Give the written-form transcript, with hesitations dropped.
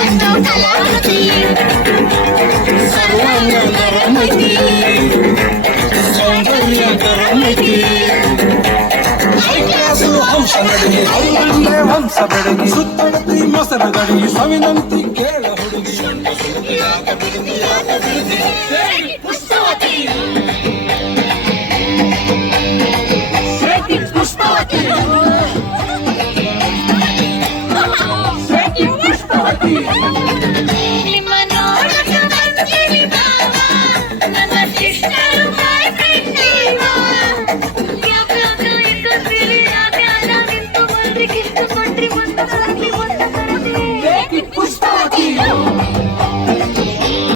ಒಂದು ಕಲಾಕೃತಿ ಸರ್ವಾಂಗರ ಮೈತ್ರಿ ಸೌಂದರ್ಯಕರ ಮೈತ್ರಿ ಹಂಸ ನಡಿಗೆ ಹಂಸ ಬೆಡಗಿ ಸುತ್ತಳತಿ ಮೊಸರ ಗಡಿಗೆ ಸವಿನಂತಿ ಕೇಳ ಹುಡುಗಿ ಪುಷ್ಪವತಿ ಪುಷ್ಪವತಿ